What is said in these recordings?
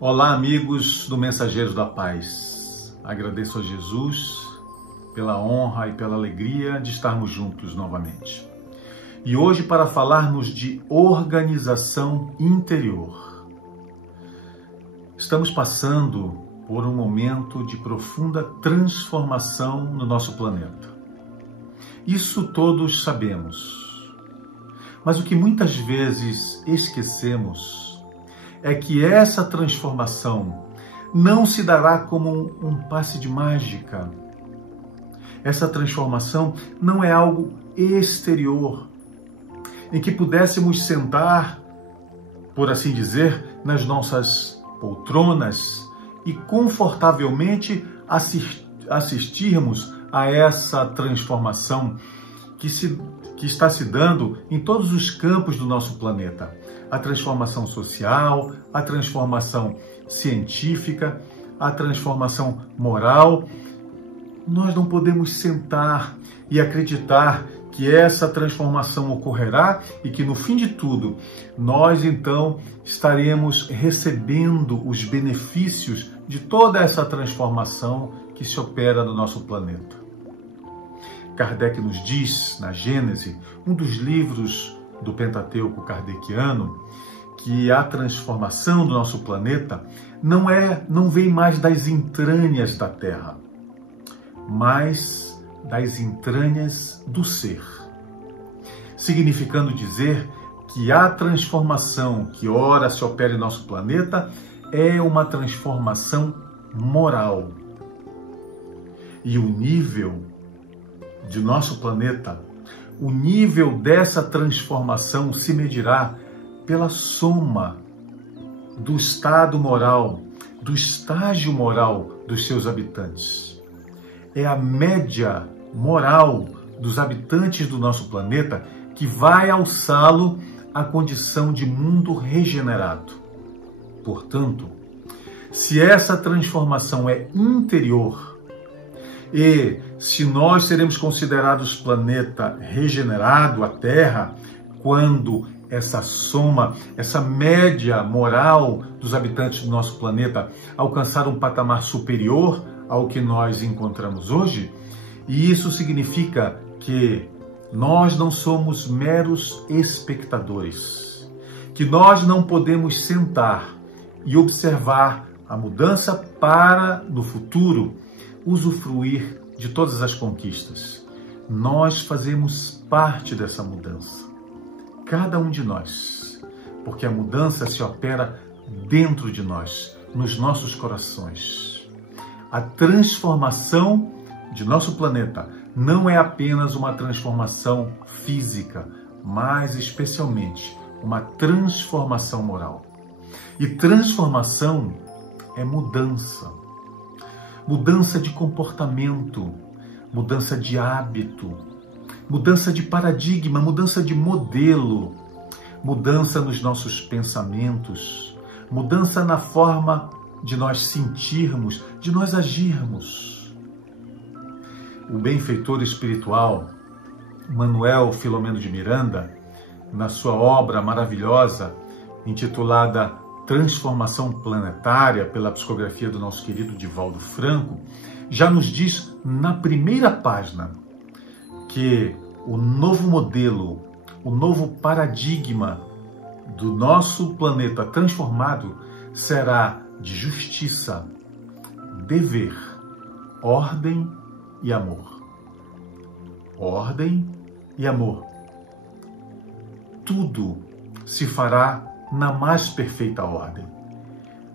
Olá, amigos do Mensageiros da Paz. Agradeço a Jesus pela honra e pela alegria de estarmos juntos novamente. E hoje para falarmos de organização interior. Estamos passando por um momento de profunda transformação no nosso planeta. Isso todos sabemos. Mas o que muitas vezes esquecemos é que essa transformação não se dará como um passe de mágica. Essa transformação não é algo exterior, em que pudéssemos sentar, por assim dizer, nas nossas poltronas e confortavelmente assistirmos a essa transformação que está se dando em todos os campos do nosso planeta. A transformação social, a transformação científica, a transformação moral. Nós não podemos sentar e acreditar que essa transformação ocorrerá e que no fim de tudo, nós então estaremos recebendo os benefícios de toda essa transformação que se opera no nosso planeta. Kardec nos diz, na Gênese, um dos livros do Pentateuco kardeciano, que a transformação do nosso planeta não vem mais das entranhas da Terra, mas das entranhas do ser. Significando dizer que a transformação que ora se opera em nosso planeta é uma transformação moral. E o nível de nosso planeta, o nível dessa transformação se medirá pela soma do estado moral, do estágio moral dos seus habitantes. É a média moral dos habitantes do nosso planeta que vai alçá-lo à condição de mundo regenerado. Portanto, se essa transformação é interior, e se nós seremos considerados planeta regenerado, a Terra, quando essa soma, essa média moral dos habitantes do nosso planeta alcançar um patamar superior ao que nós encontramos hoje, e isso significa que nós não somos meros espectadores, que nós não podemos sentar e observar a mudança para, no futuro, usufruir de todas as conquistas. Nós fazemos parte dessa mudança. Cada um de nós. Porque a mudança se opera dentro de nós, nos nossos corações. A transformação de nosso planeta não é apenas uma transformação física, mas especialmente uma transformação moral. E transformação é mudança. Mudança de comportamento, mudança de hábito, mudança de paradigma, mudança de modelo, mudança nos nossos pensamentos, mudança na forma de nós sentirmos, de nós agirmos. O benfeitor espiritual, Manuel Filomeno de Miranda, na sua obra maravilhosa, intitulada Transformação Planetária, pela psicografia do nosso querido Divaldo Franco, já nos diz na primeira página que o novo modelo, o novo paradigma do nosso planeta transformado será de justiça, dever, ordem e amor. Ordem e amor. Tudo se fará na mais perfeita ordem.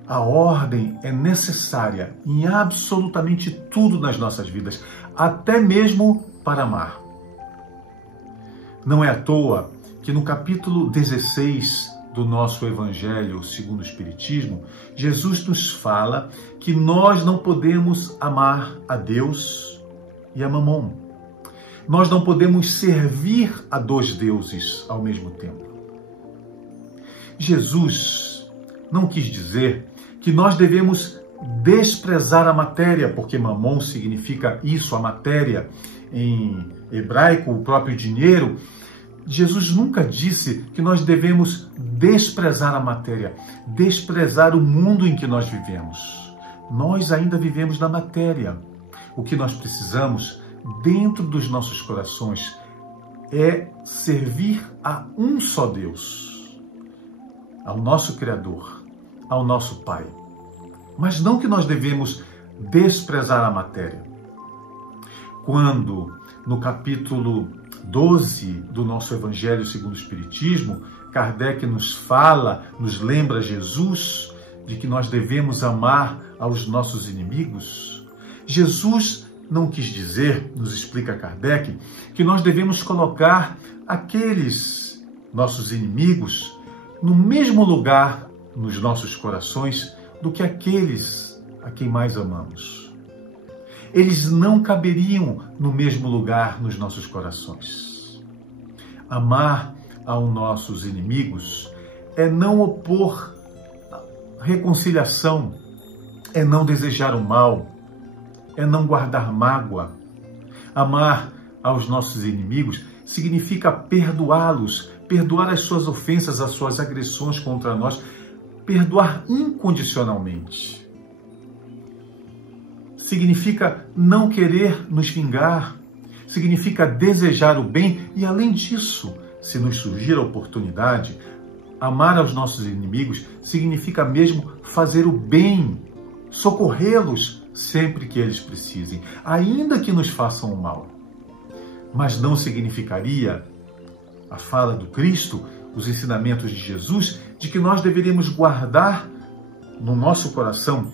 A ordem é necessária em absolutamente tudo nas nossas vidas, até mesmo para amar. Não é à toa que no capítulo 16 do nosso Evangelho segundo o Espiritismo, Jesus nos fala que nós não podemos amar a Deus e a Mamon. Nós não podemos servir a dois deuses ao mesmo tempo. Jesus não quis dizer que nós devemos desprezar a matéria, porque Mamon significa isso, a matéria, em hebraico, o próprio dinheiro, Jesus nunca disse que nós devemos desprezar a matéria, desprezar o mundo em que nós vivemos. Nós ainda vivemos na matéria. O que nós precisamos, dentro dos nossos corações, é servir a um só Deus, ao nosso Criador, ao nosso Pai. Mas não que nós devemos desprezar a matéria. Quando, no capítulo 12 do nosso Evangelho segundo o Espiritismo, Kardec nos fala, nos lembra Jesus de que nós devemos amar aos nossos inimigos, Jesus não quis dizer, nos explica Kardec, que nós devemos colocar aqueles nossos inimigos no mesmo lugar nos nossos corações do que aqueles a quem mais amamos. Eles não caberiam no mesmo lugar nos nossos corações. Amar aos nossos inimigos é não opor reconciliação, é não desejar o mal, é não guardar mágoa. Amar aos nossos inimigos significa perdoá-los, perdoar as suas ofensas, as suas agressões contra nós, perdoar incondicionalmente. Significa não querer nos vingar, significa desejar o bem e, além disso, se nos surgir a oportunidade, amar aos nossos inimigos significa mesmo fazer o bem, socorrê-los sempre que eles precisem, ainda que nos façam o mal. Mas não significaria a fala do Cristo, os ensinamentos de Jesus, de que nós deveríamos guardar no nosso coração,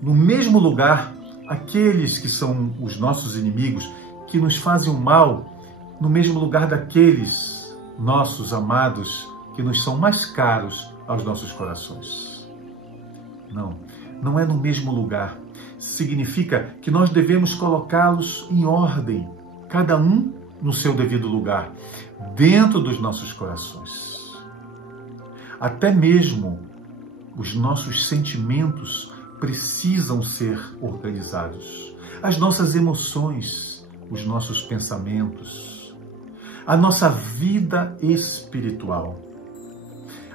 no mesmo lugar, aqueles que são os nossos inimigos, que nos fazem o mal, no mesmo lugar daqueles nossos amados que nos são mais caros aos nossos corações. Não é no mesmo lugar. Significa que nós devemos colocá-los em ordem, cada um no seu devido lugar, dentro dos nossos corações. Até mesmo os nossos sentimentos precisam ser organizados. As nossas emoções, os nossos pensamentos, a nossa vida espiritual,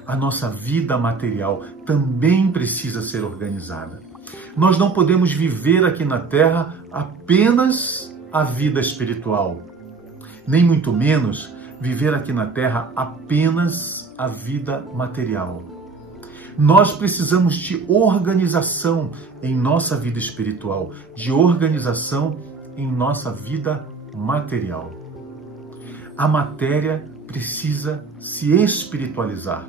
a nossa vida material também precisa ser organizada. Nós não podemos viver aqui na Terra apenas a vida espiritual, nem muito menos viver aqui na Terra apenas a vida material. Nós precisamos de organização em nossa vida espiritual, de organização em nossa vida material. A matéria precisa se espiritualizar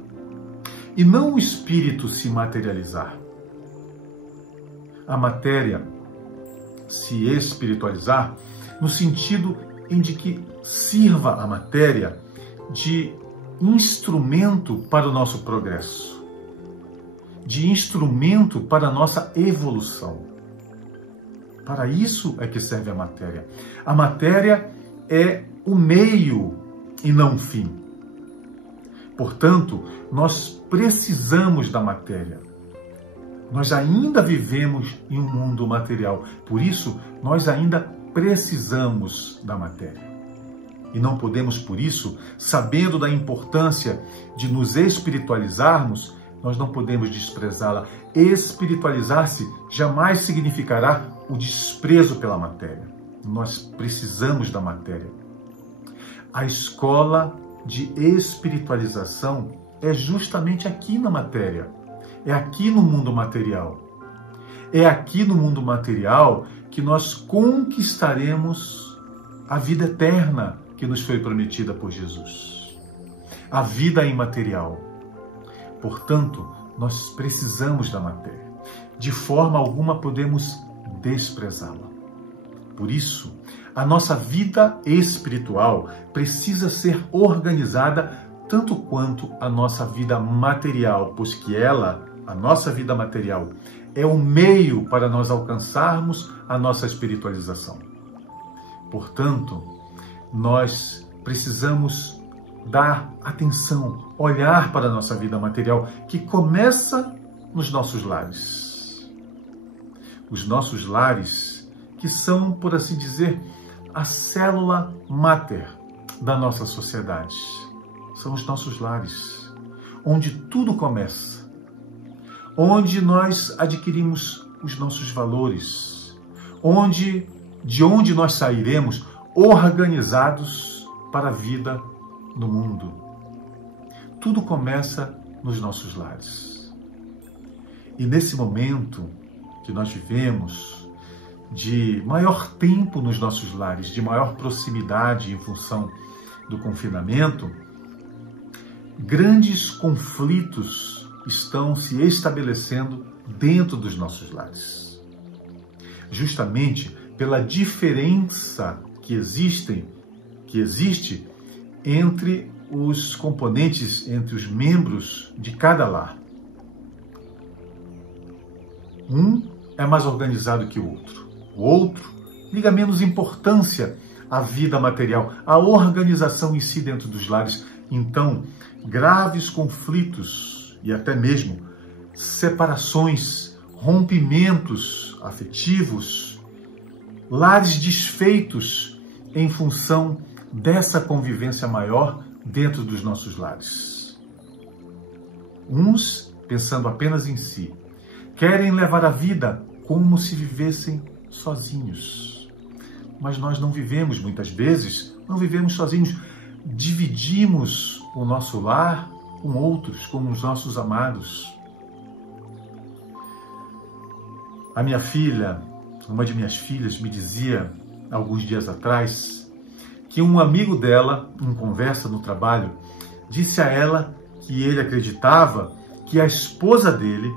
e não o espírito se materializar. A matéria se espiritualizar no sentido em de que sirva a matéria de instrumento para o nosso progresso, de instrumento para a nossa evolução. Para isso é que serve a matéria. A matéria é o meio e não o fim. Portanto, nós precisamos da matéria. Nós ainda vivemos em um mundo material, por isso nós ainda precisamos da matéria. E não podemos, por isso, sabendo da importância de nos espiritualizarmos, nós não podemos desprezá-la. Espiritualizar-se jamais significará o desprezo pela matéria. Nós precisamos da matéria. A escola de espiritualização é justamente aqui na matéria. É aqui no mundo material. É aqui no mundo material que nós conquistaremos a vida eterna que nos foi prometida por Jesus. A vida imaterial. Portanto, nós precisamos da matéria. De forma alguma podemos desprezá-la. Por isso, a nossa vida espiritual precisa ser organizada tanto quanto a nossa vida material, pois que ela, a nossa vida material, é o meio para nós alcançarmos a nossa espiritualização. Portanto, nós precisamos dar atenção, olhar para a nossa vida material, que começa nos nossos lares. Os nossos lares, que são, por assim dizer, a célula máter da nossa sociedade. São os nossos lares, onde tudo começa, onde nós adquirimos os nossos valores, de onde nós sairemos organizados para a vida no mundo. Tudo começa nos nossos lares. E nesse momento que nós vivemos, de maior tempo nos nossos lares, de maior proximidade em função do confinamento, grandes conflitos estão se estabelecendo dentro dos nossos lares. Justamente pela diferença que existe entre os componentes, entre os membros de cada lar. Um é mais organizado que o outro. O outro liga menos importância à vida material, à organização em si dentro dos lares. Então, graves conflitos e até mesmo separações, rompimentos afetivos, lares desfeitos em função dessa convivência maior dentro dos nossos lares. Uns, pensando apenas em si, querem levar a vida como se vivessem sozinhos. Mas nós não vivemos, muitas vezes, não vivemos sozinhos. Dividimos o nosso lar com outros, com os nossos amados. A minha filha, uma de minhas filhas, me dizia, alguns dias atrás, que um amigo dela, em conversa no trabalho, disse a ela que ele acreditava que a esposa dele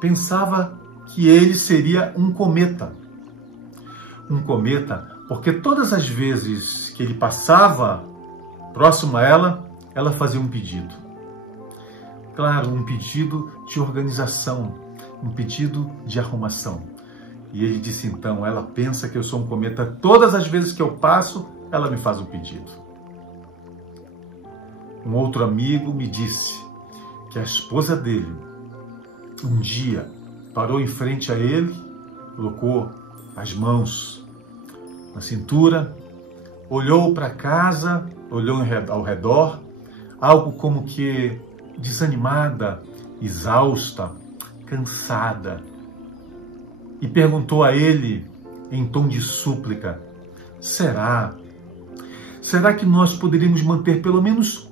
pensava que ele seria um cometa. Um cometa, porque todas as vezes que ele passava próximo a ela, ela fazia um pedido. Claro, um pedido de organização, um pedido de arrumação. E ele disse então, ela pensa que eu sou um cometa, todas as vezes que eu passo, ela me faz um pedido. Um outro amigo me disse que a esposa dele, um dia, parou em frente a ele, colocou as mãos na cintura, olhou para casa, olhou ao redor, algo como que desanimada, exausta, cansada, e perguntou a ele em tom de súplica: será que nós poderíamos manter pelo menos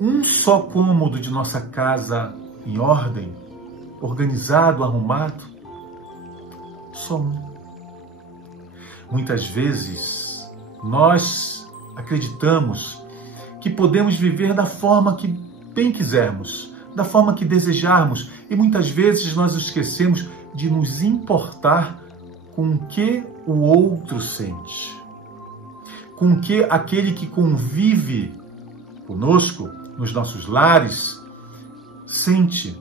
um só cômodo de nossa casa em ordem, organizado, arrumado? Só um. Muitas vezes nós acreditamos que podemos viver da forma que bem quisermos, da forma que desejarmos, e muitas vezes nós esquecemos de nos importar com o que o outro sente, com o que aquele que convive conosco, nos nossos lares, sente,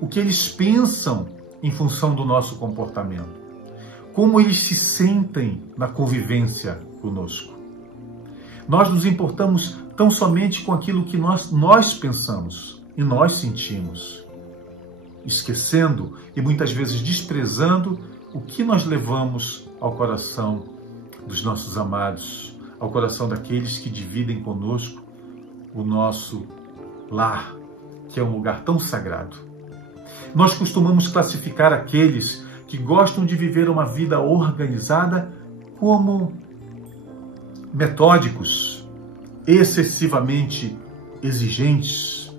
o que eles pensam em função do nosso comportamento, como eles se sentem na convivência conosco. Nós nos importamos tão somente com aquilo que nós pensamos e nós sentimos, esquecendo e muitas vezes desprezando o que nós levamos ao coração dos nossos amados, ao coração daqueles que dividem conosco o nosso lar, que é um lugar tão sagrado. Nós costumamos classificar aqueles que gostam de viver uma vida organizada como metódicos, excessivamente exigentes.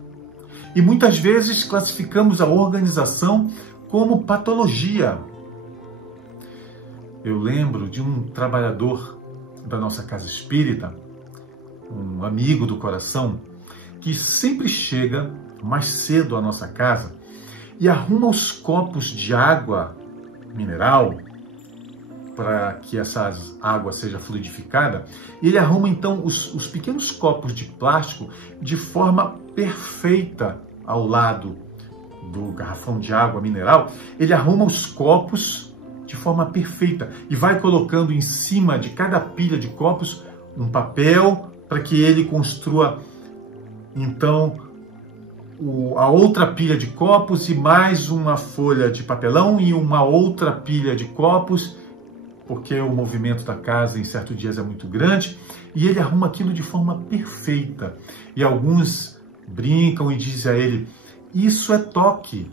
E muitas vezes classificamos a organização como patologia. Eu lembro de um trabalhador da nossa casa espírita, um amigo do coração, que sempre chega mais cedo à nossa casa e arruma os copos de água mineral para que essa água seja fluidificada. E ele arruma então os pequenos copos de plástico de forma perfeita ao lado do garrafão de água mineral. Ele arruma os copos de forma perfeita e vai colocando em cima de cada pilha de copos um papel para que ele construa então a outra pilha de copos e mais uma folha de papelão e uma outra pilha de copos, porque o movimento da casa em certos dias é muito grande, e ele arruma aquilo de forma perfeita. E alguns brincam e dizem a ele: isso é toque,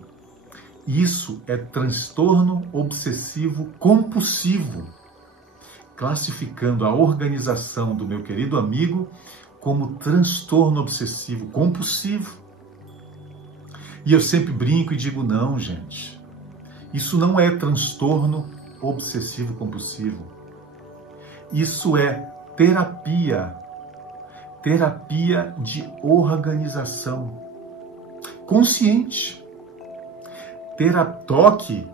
isso é transtorno obsessivo compulsivo, classificando a organização do meu querido amigo como transtorno obsessivo compulsivo. E eu sempre brinco e digo: não, gente, isso não é transtorno obsessivo compulsivo. Isso é terapia de organização consciente. Toque,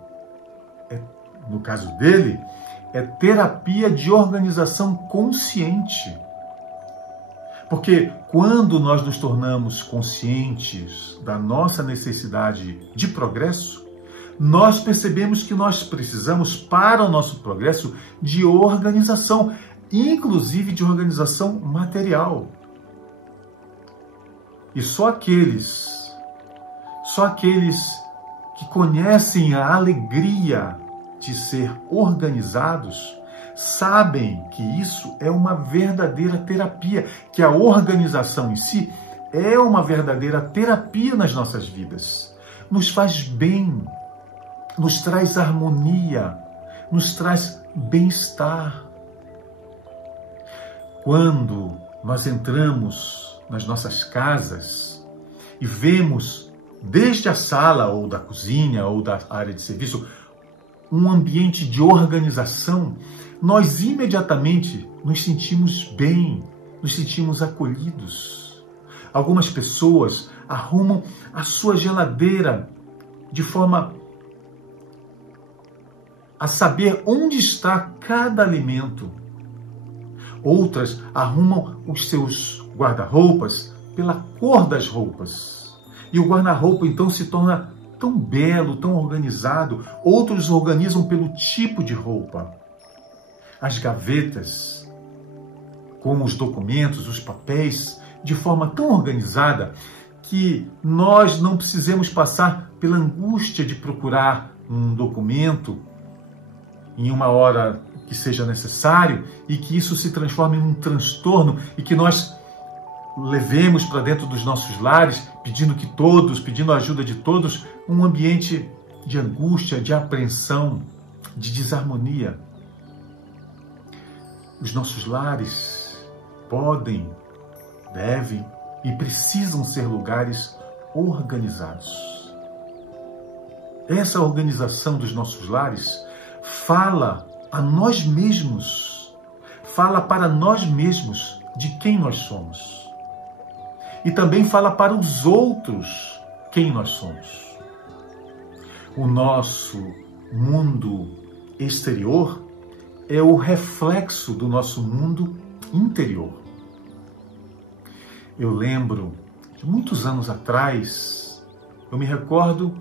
no caso dele, é terapia de organização consciente. Porque quando nós nos tornamos conscientes da nossa necessidade de progresso, nós percebemos que nós precisamos, para o nosso progresso, de organização, inclusive de organização material. E só aqueles que conhecem a alegria de ser organizados sabem que isso é uma verdadeira terapia, que a organização em si é uma verdadeira terapia nas nossas vidas. Nos faz bem, nos traz harmonia, nos traz bem-estar. Quando nós entramos nas nossas casas e vemos, desde a sala ou da cozinha ou da área de serviço, um ambiente de organização, nós imediatamente nos sentimos bem, nos sentimos acolhidos. Algumas pessoas arrumam a sua geladeira de forma a saber onde está cada alimento. Outras arrumam os seus guarda-roupas pela cor das roupas. E o guarda-roupa então se torna tão belo, tão organizado. Outros organizam pelo tipo de roupa. As gavetas, com os documentos, os papéis, de forma tão organizada que nós não precisemos passar pela angústia de procurar um documento em uma hora que seja necessário e que isso se transforme em um transtorno e que nós levemos para dentro dos nossos lares, pedindo a ajuda de todos, um ambiente de angústia, de apreensão, de desarmonia. Os nossos lares podem, devem e precisam ser lugares organizados. Essa organização dos nossos lares fala a nós mesmos, fala para nós mesmos de quem nós somos. E também fala para os outros quem nós somos. O nosso mundo exterior é o reflexo do nosso mundo interior. Eu lembro de muitos anos atrás, eu me recordo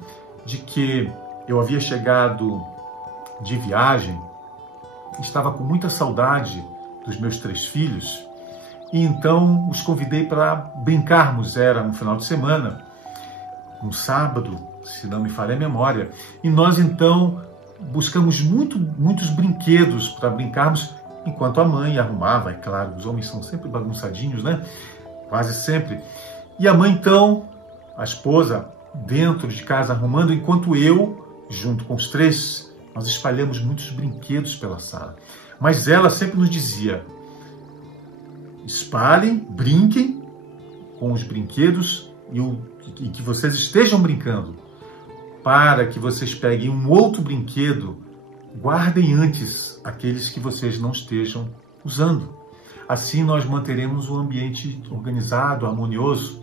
de que eu havia chegado de viagem, estava com muita saudade dos meus 3 filhos, e então os convidei para brincarmos. Era um final de semana, um sábado, se não me falha a memória, e nós então buscamos muitos brinquedos para brincarmos, enquanto a mãe arrumava. É claro, os homens são sempre bagunçadinhos, né? Quase sempre. E a mãe então, a esposa, dentro de casa arrumando, enquanto eu, junto com os 3, nós espalhamos muitos brinquedos pela sala. Mas ela sempre nos dizia: espalhem, brinquem com os brinquedos e que vocês estejam brincando. Para que vocês peguem um outro brinquedo, guardem antes aqueles que vocês não estejam usando. Assim nós manteremos um ambiente organizado, harmonioso.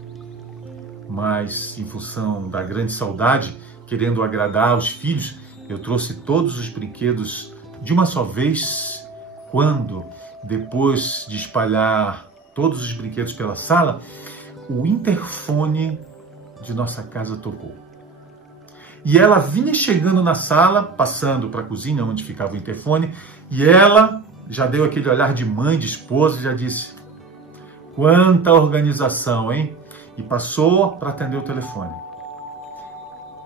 Mas, em função da grande saudade, querendo agradar os filhos, eu trouxe todos os brinquedos de uma só vez. Quando, depois de espalhar todos os brinquedos pela sala, o interfone de nossa casa tocou. E ela vinha chegando na sala, passando para a cozinha, onde ficava o interfone, e ela já deu aquele olhar de mãe, de esposa, e já disse: quanta organização, hein? E passou para atender o telefone.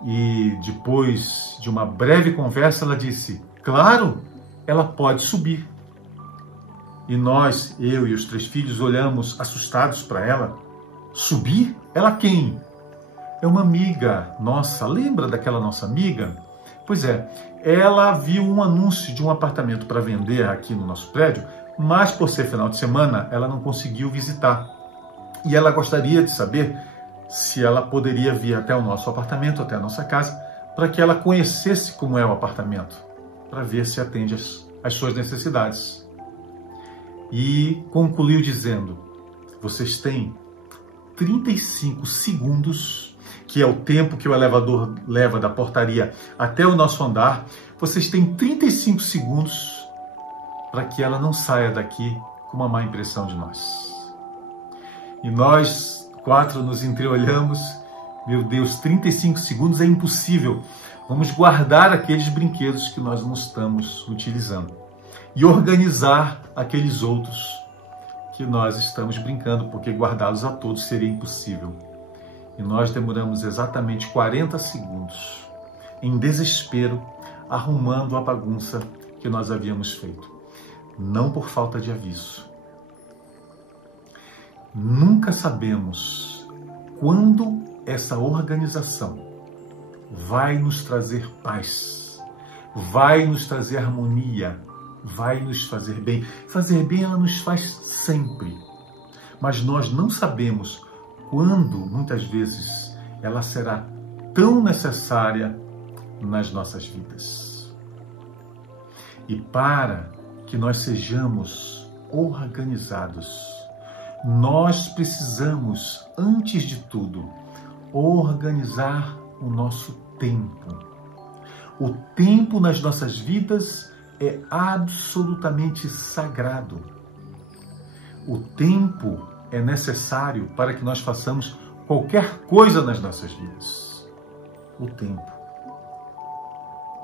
E depois de uma breve conversa, ela disse: claro, ela pode subir. E nós, eu e os 3 filhos, olhamos assustados para ela. Subir? Ela quem? É uma amiga nossa. Lembra daquela nossa amiga? Pois é, ela viu um anúncio de um apartamento para vender aqui no nosso prédio, mas por ser final de semana, ela não conseguiu visitar. E ela gostaria de saber se ela poderia vir até o nosso apartamento, até a nossa casa, para que ela conhecesse como é o apartamento, para ver se atende às suas necessidades. E concluiu dizendo: vocês têm 35 segundos, que é o tempo que o elevador leva da portaria até o nosso andar. Vocês têm 35 segundos para que ela não saia daqui com uma má impressão de nós. E nós 4 nos entreolhamos. Meu Deus, 35 segundos é impossível. Vamos guardar aqueles brinquedos que nós não estamos utilizando e organizar aqueles outros que nós estamos brincando, porque guardá-los a todos seria impossível. E nós demoramos exatamente 40 segundos, em desespero, arrumando a bagunça que nós havíamos feito. Não por falta de aviso. Nunca sabemos quando essa organização vai nos trazer paz, vai nos trazer harmonia, vai nos fazer bem. Fazer bem ela nos faz sempre, mas nós não sabemos quando, muitas vezes, ela será tão necessária nas nossas vidas. E para que nós sejamos organizados, nós precisamos, antes de tudo, organizar o nosso tempo. O tempo nas nossas vidas é absolutamente sagrado. O tempo é necessário para que nós façamos qualquer coisa nas nossas vidas. O tempo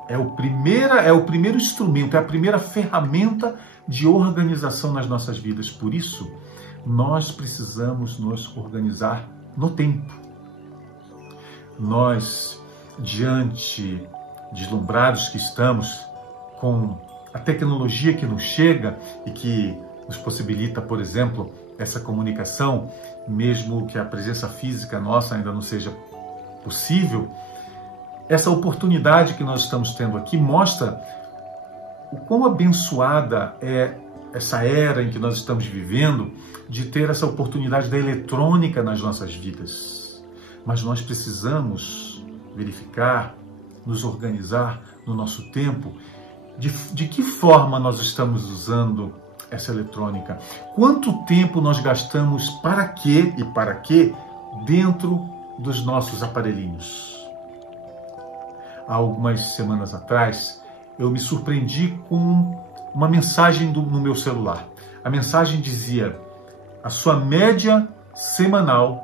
é o primeiro instrumento, é a primeira ferramenta de organização nas nossas vidas. Por isso, nós precisamos nos organizar no tempo. Nós, diante, deslumbrados que estamos com a tecnologia que nos chega e que nos possibilita, por exemplo, essa comunicação, mesmo que a presença física nossa ainda não seja possível, essa oportunidade que nós estamos tendo aqui mostra o quão abençoada é essa era em que nós estamos vivendo de ter essa oportunidade da eletrônica nas nossas vidas. Mas nós precisamos verificar, nos organizar no nosso tempo, de que forma nós estamos usando essa eletrônica. Quanto tempo nós gastamos para quê e para quê dentro dos nossos aparelhinhos. Há algumas semanas atrás, eu me surpreendi com uma mensagem no meu celular. A mensagem dizia: a sua média semanal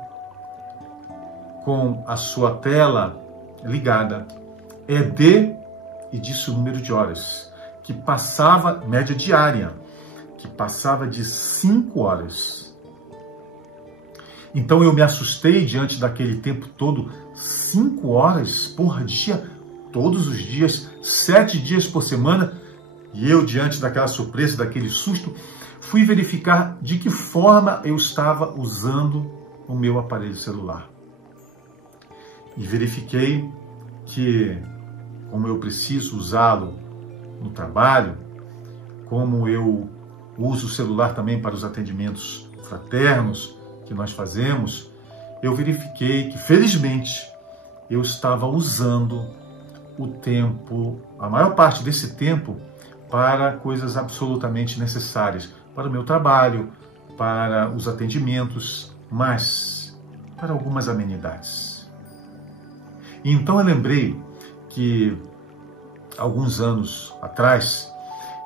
com a sua tela ligada é e disse o número de horas, que passava, média diária, que passava de 5 horas. Então eu me assustei diante daquele tempo todo, 5 horas por dia, todos os dias, 7 dias por semana, e eu, diante daquela surpresa, daquele susto, fui verificar de que forma eu estava usando o meu aparelho celular. E verifiquei que, como eu preciso usá-lo no trabalho, como eu uso o celular também para os atendimentos fraternos que nós fazemos, eu verifiquei que, felizmente, eu estava usando o tempo, a maior parte desse tempo, para coisas absolutamente necessárias, para o meu trabalho, para os atendimentos, mas para algumas amenidades. E então eu lembrei que, alguns anos atrás,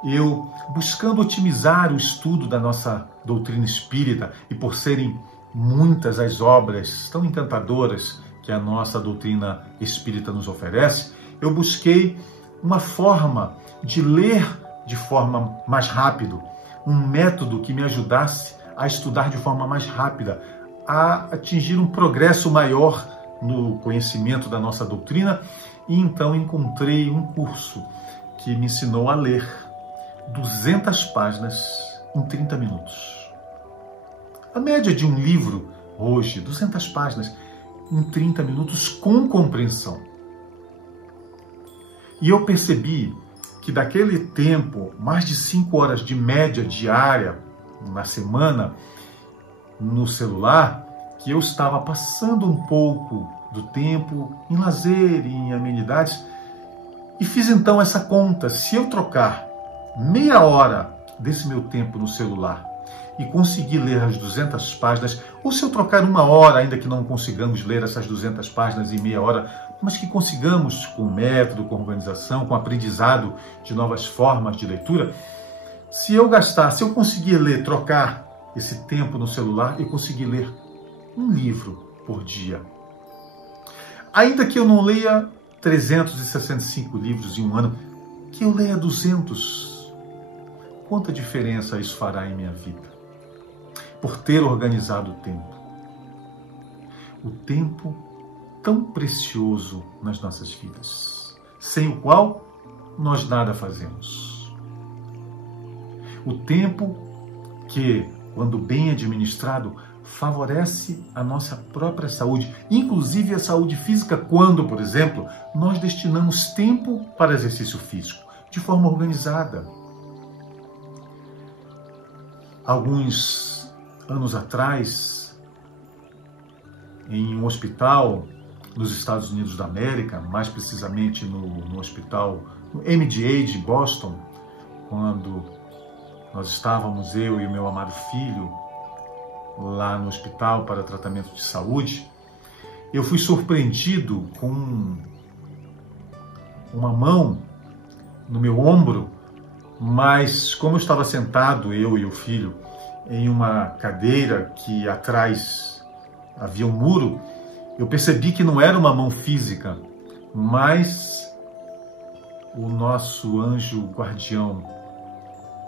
eu, buscando otimizar o estudo da nossa doutrina espírita, e por serem muitas as obras tão encantadoras que a nossa doutrina espírita nos oferece, eu busquei uma forma de ler de forma mais rápido, um método que me ajudasse a estudar de forma mais rápida, a atingir um progresso maior no conhecimento da nossa doutrina, e então encontrei um curso que me ensinou a ler. 200 páginas em 30 minutos. A média de um livro hoje, 200 páginas em 30 minutos com compreensão. E eu percebi que daquele tempo, mais de 5 horas de média diária na semana no celular, que eu estava passando um pouco do tempo em lazer e em amenidades, e fiz então essa conta. Se eu trocar meia hora desse meu tempo no celular e conseguir ler as 200 páginas, ou se eu trocar 1 hora, ainda que não consigamos ler essas 200 páginas em meia hora, mas que consigamos com método, com organização, com aprendizado de novas formas de leitura, se eu conseguir ler, trocar esse tempo no celular, eu conseguir ler um livro por dia. Ainda que eu não leia 365 livros em um ano, que eu leia 200, quanta diferença isso fará em minha vida? Por ter organizado o tempo. O tempo tão precioso nas nossas vidas, sem o qual nós nada fazemos. O tempo que, quando bem administrado, favorece a nossa própria saúde, inclusive a saúde física, quando, por exemplo, nós destinamos tempo para exercício físico, de forma organizada. Alguns anos atrás, em um hospital nos Estados Unidos da América, mais precisamente no hospital no MDA de Boston, quando nós estávamos, eu e o meu amado filho, lá no hospital para tratamento de saúde, eu fui surpreendido com uma mão no meu ombro, mas como eu estava sentado, eu e o filho, em uma cadeira que atrás havia um muro, eu percebi que não era uma mão física, mas o nosso anjo guardião,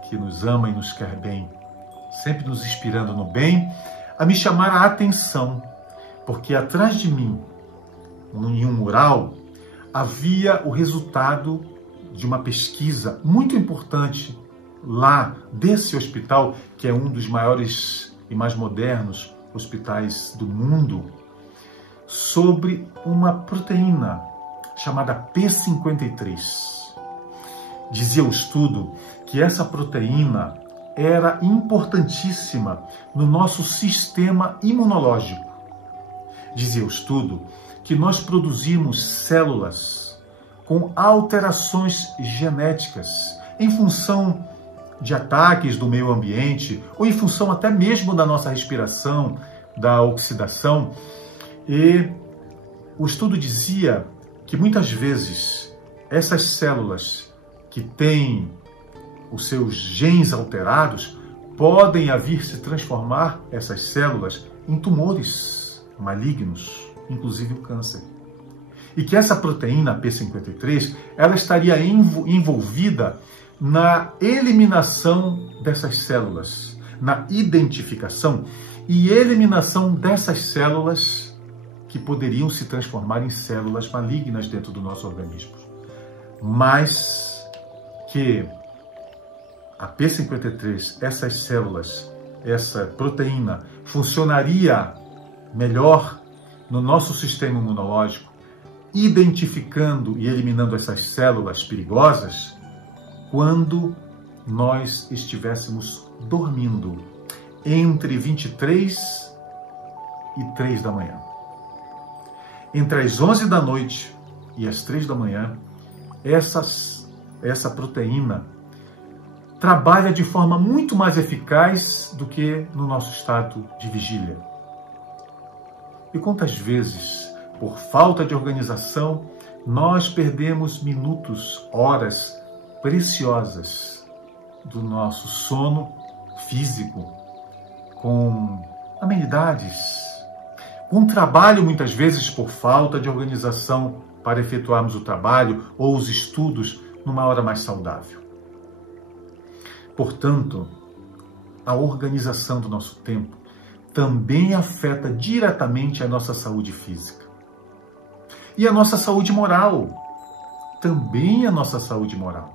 que nos ama e nos quer bem, sempre nos inspirando no bem, a me chamar a atenção, porque atrás de mim, em um mural, havia o resultado de uma pesquisa muito importante lá desse hospital, que é um dos maiores e mais modernos hospitais do mundo, sobre uma proteína chamada P53. Dizia o estudo que essa proteína era importantíssima no nosso sistema imunológico. Dizia o estudo que nós produzimos células com alterações genéticas em função de ataques do meio ambiente ou em função até mesmo da nossa respiração, da oxidação. E o estudo dizia que muitas vezes essas células que têm os seus genes alterados podem vir se transformar essas células em tumores malignos, inclusive o câncer. E que essa proteína P53, ela estaria envolvida na eliminação dessas células, na identificação e eliminação dessas células que poderiam se transformar em células malignas dentro do nosso organismo. Mas que a P53, essas células, essa proteína, funcionaria melhor no nosso sistema imunológico, identificando e eliminando essas células perigosas, quando nós estivéssemos dormindo entre 23 e 3 da manhã. Entre as 11 da noite e as 3 da manhã, essa proteína trabalha de forma muito mais eficaz do que no nosso estado de vigília. E quantas vezes, por falta de organização, nós perdemos minutos, horas preciosas do nosso sono físico, com amenidades, com trabalho muitas vezes por falta de organização para efetuarmos o trabalho ou os estudos numa hora mais saudável. Portanto, a organização do nosso tempo também afeta diretamente a nossa saúde física. E a nossa saúde moral, também a nossa saúde moral.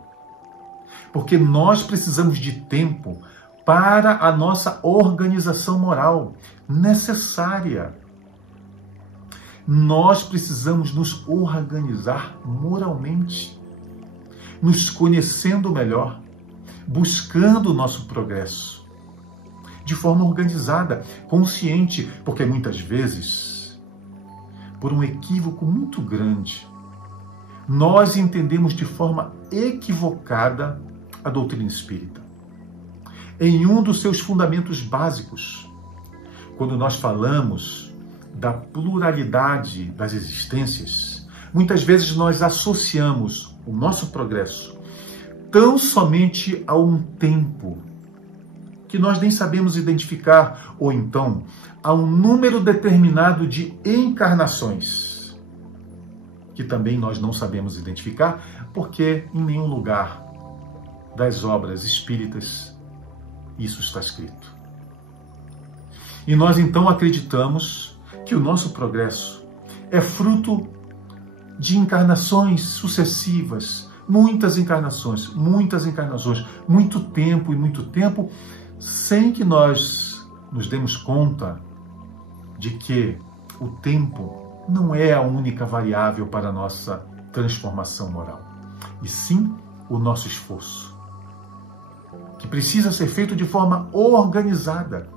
porque nós precisamos de tempo para a nossa organização moral necessária. Nós precisamos nos organizar moralmente, nos conhecendo melhor, buscando o nosso progresso, de forma organizada, consciente, porque muitas vezes, por um equívoco muito grande, nós entendemos de forma equivocada a doutrina espírita. Em um dos seus fundamentos básicos, quando nós falamos da pluralidade das existências, muitas vezes nós associamos o nosso progresso tão somente a um tempo que nós nem sabemos identificar, ou então a um número determinado de encarnações, que também nós não sabemos identificar, porque em nenhum lugar das obras espíritas isso está escrito. E nós então acreditamos que o nosso progresso é fruto de encarnações sucessivas, muitas encarnações, muito tempo, sem que nós nos demos conta de que o tempo não é a única variável para a nossa transformação moral, e sim o nosso esforço, que precisa ser feito de forma organizada.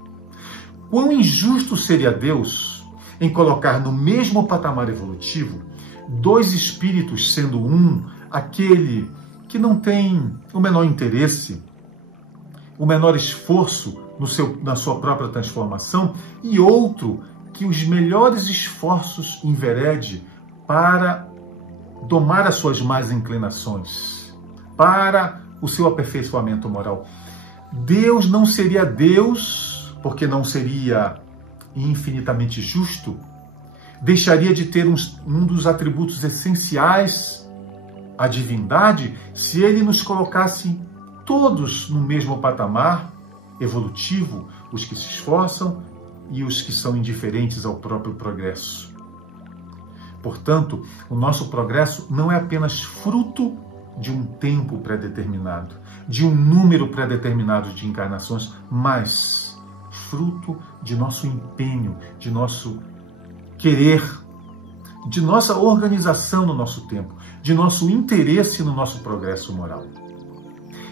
Quão injusto seria Deus em colocar no mesmo patamar evolutivo dois espíritos, sendo um aquele que não tem o menor interesse, o menor esforço na sua própria transformação, e outro que os melhores esforços enverede para domar as suas más inclinações, para o seu aperfeiçoamento moral. Deus não seria Deus, porque não seria infinitamente justo, deixaria de ter um dos atributos essenciais, a divindade, se ele nos colocasse todos no mesmo patamar evolutivo, os que se esforçam e os que são indiferentes ao próprio progresso. Portanto, o nosso progresso não é apenas fruto de um tempo pré-determinado, de um número pré-determinado de encarnações, mas fruto de nosso empenho, de nosso querer, de nossa organização no nosso tempo, de nosso interesse no nosso progresso moral,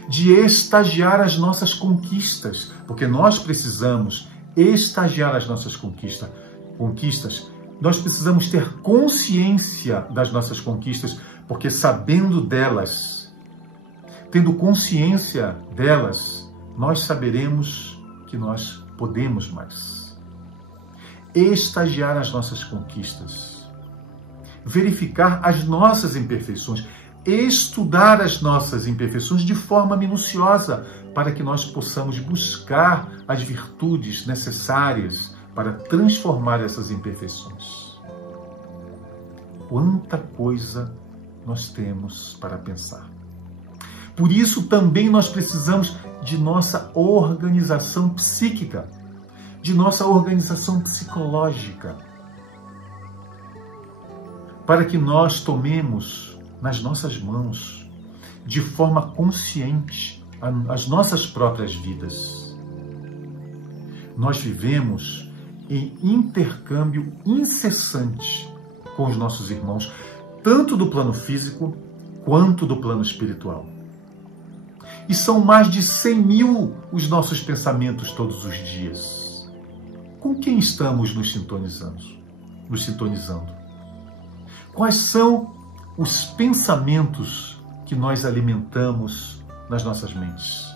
de estagiar as nossas conquistas, porque nós precisamos estagiar as nossas conquistas. Nós precisamos ter consciência das nossas conquistas, porque sabendo delas, tendo consciência delas, nós saberemos que nós podemos mais. Estagiar as nossas conquistas, verificar as nossas imperfeições, estudar as nossas imperfeições de forma minuciosa, para que nós possamos buscar as virtudes necessárias para transformar essas imperfeições. Quanta coisa nós temos para pensar. Por isso também nós precisamos de nossa organização psíquica, de nossa organização psicológica, para que nós tomemos nas nossas mãos, de forma consciente, as nossas próprias vidas. Nós vivemos em intercâmbio incessante com os nossos irmãos, tanto do plano físico quanto do plano espiritual. E são mais de 100.000 os nossos pensamentos todos os dias. Com quem estamos nos sintonizando? Quais são os pensamentos que nós alimentamos nas nossas mentes?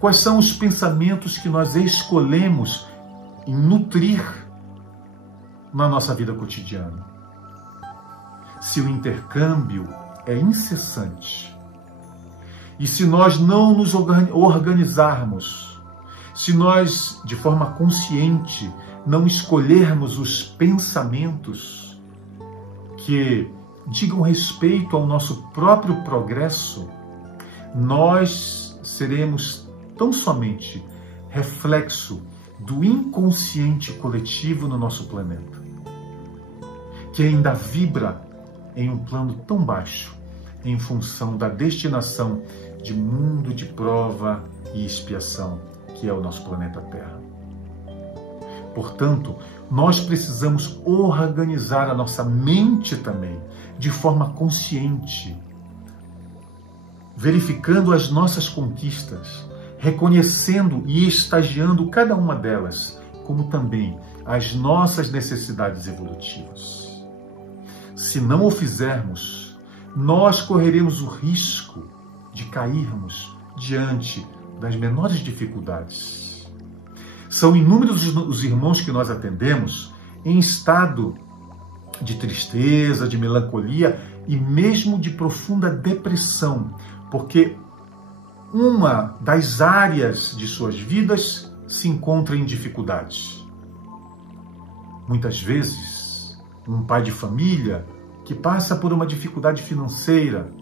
Quais são os pensamentos que nós escolhemos em nutrir na nossa vida cotidiana? Se o intercâmbio é incessante, e se nós não nos organizarmos, se nós, de forma consciente, não escolhermos os pensamentos que digam respeito ao nosso próprio progresso, nós seremos tão somente reflexo do inconsciente coletivo no nosso planeta, que ainda vibra em um plano tão baixo, em função da destinação de mundo de prova e expiação, que é o nosso planeta Terra. Portanto, nós precisamos organizar a nossa mente também, de forma consciente, verificando as nossas conquistas, reconhecendo e estagiando cada uma delas, como também as nossas necessidades evolutivas. Se não o fizermos, nós correremos o risco de cairmos diante das menores dificuldades. São inúmeros os irmãos que nós atendemos em estado de tristeza, de melancolia e mesmo de profunda depressão, porque uma das áreas de suas vidas se encontra em dificuldades. Muitas vezes, um pai de família que passa por uma dificuldade financeira,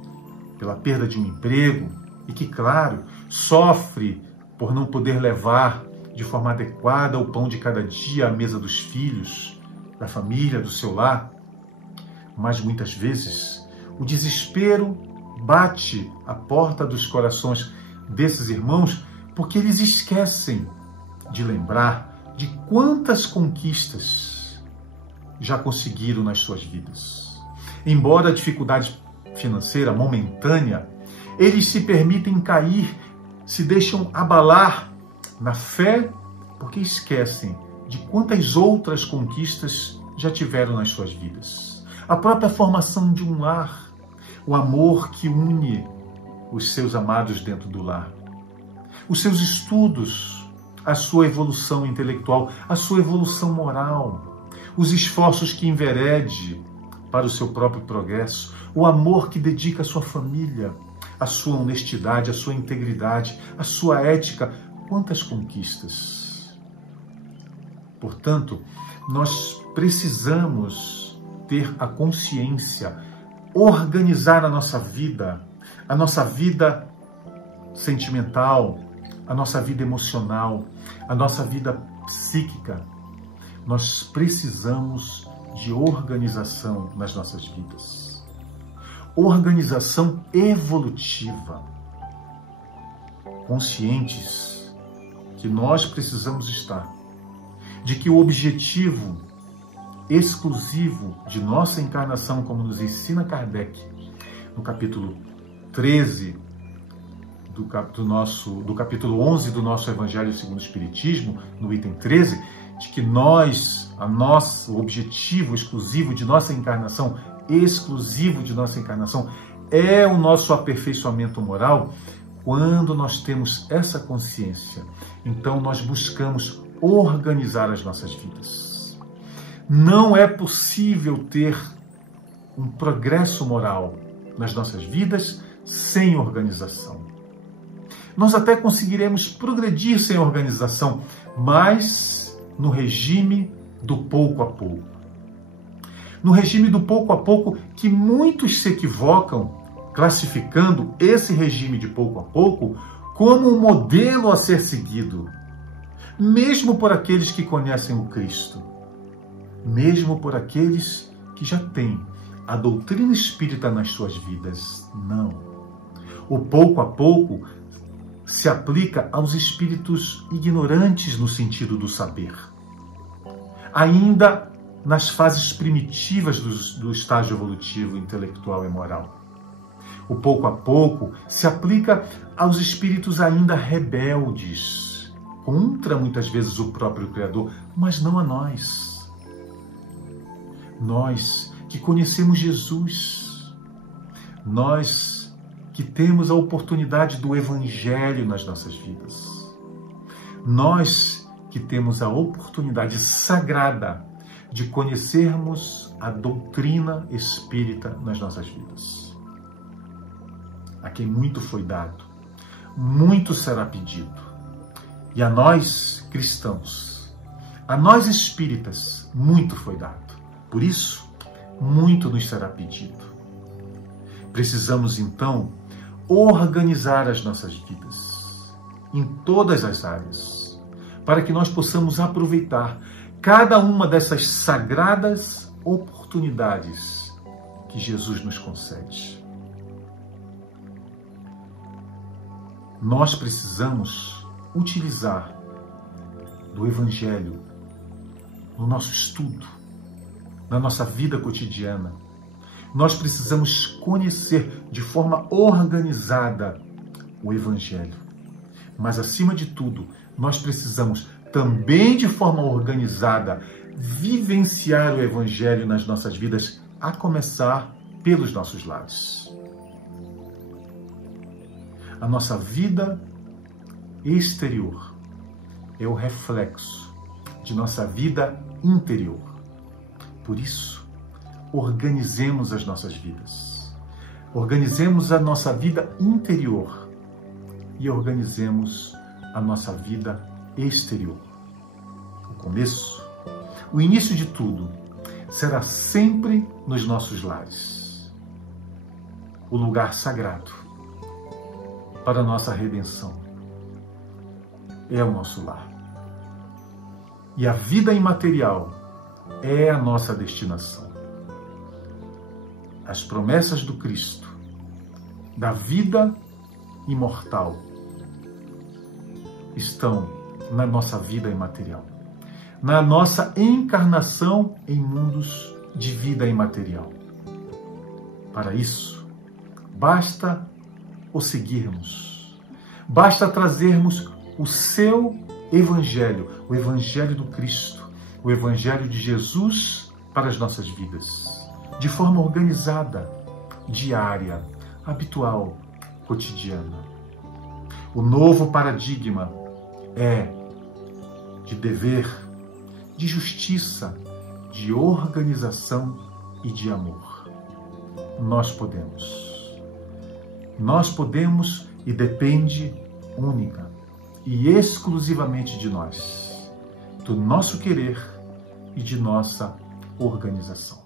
pela perda de um emprego e que, claro, sofre por não poder levar de forma adequada o pão de cada dia à mesa dos filhos, da família, do seu lar. Mas muitas vezes o desespero bate à porta dos corações desses irmãos porque eles esquecem de lembrar de quantas conquistas já conseguiram nas suas vidas. Embora a dificuldade financeira momentânea, eles se permitem cair, se deixam abalar na fé porque esquecem de quantas outras conquistas já tiveram nas suas vidas. A própria formação de um lar, o amor que une os seus amados dentro do lar, os seus estudos, a sua evolução intelectual, a sua evolução moral, os esforços que enverede para o seu próprio progresso, o amor que dedica à sua família, a sua honestidade, a sua integridade, a sua ética. Quantas conquistas! Portanto, nós precisamos ter a consciência, organizar a nossa vida sentimental, a nossa vida emocional, a nossa vida psíquica. Nós precisamos de organização nas nossas vidas. Organização evolutiva. Conscientes que nós precisamos estar de que o objetivo exclusivo de nossa encarnação, como nos ensina Kardec, no capítulo 13 do capítulo 11 do nosso Evangelho segundo o Espiritismo, no item 13, de que o objetivo exclusivo de nossa encarnação, é o nosso aperfeiçoamento moral. Quando nós temos essa consciência, então nós buscamos organizar as nossas vidas. Não é possível ter um progresso moral nas nossas vidas sem organização. Nós até conseguiremos progredir sem organização, mas no regime do pouco a pouco. No regime do pouco a pouco que muitos se equivocam, classificando esse regime de pouco a pouco como um modelo a ser seguido, mesmo por aqueles que conhecem o Cristo, mesmo por aqueles que já têm a doutrina espírita nas suas vidas. Não. O pouco a pouco se aplica aos espíritos ignorantes no sentido do saber, ainda nas fases primitivas do estágio evolutivo intelectual e moral. O pouco a pouco se aplica aos espíritos ainda rebeldes, contra muitas vezes o próprio Criador, mas não a nós. Nós que conhecemos Jesus, nós que temos a oportunidade do Evangelho nas nossas vidas, nós que temos a oportunidade sagrada de conhecermos a doutrina espírita nas nossas vidas. A quem muito foi dado, muito será pedido. E a nós, cristãos, a nós espíritas, muito foi dado. Por isso, muito nos será pedido. Precisamos, então, organizar as nossas vidas, em todas as áreas, para que nós possamos aproveitar cada uma dessas sagradas oportunidades que Jesus nos concede. nós precisamos utilizar do Evangelho no nosso estudo, na nossa vida cotidiana. Nós precisamos conhecer de forma organizada o Evangelho. Mas, acima de tudo, nós precisamos também, de forma organizada, vivenciar o Evangelho nas nossas vidas, a começar pelos nossos lares. A nossa vida exterior é o reflexo de nossa vida interior. Por isso, organizemos as nossas vidas. Organizemos a nossa vida interior e organizemos a nossa vida exterior. O começo, o início de tudo, será sempre nos nossos lares. O lugar sagrado para a nossa redenção é o nosso lar. E a vida imaterial é a nossa destinação. As promessas do Cristo, da vida imortal, estão na nossa vida imaterial, na nossa encarnação em mundos de vida imaterial. Para isso, basta o seguirmos, basta trazermos o seu Evangelho, o Evangelho do Cristo, o Evangelho de Jesus para as nossas vidas, de forma organizada, diária, habitual, cotidiana. O novo paradigma é de dever, de justiça, de organização e de amor. Nós podemos e depende única e exclusivamente de nós, do nosso querer e de nossa organização.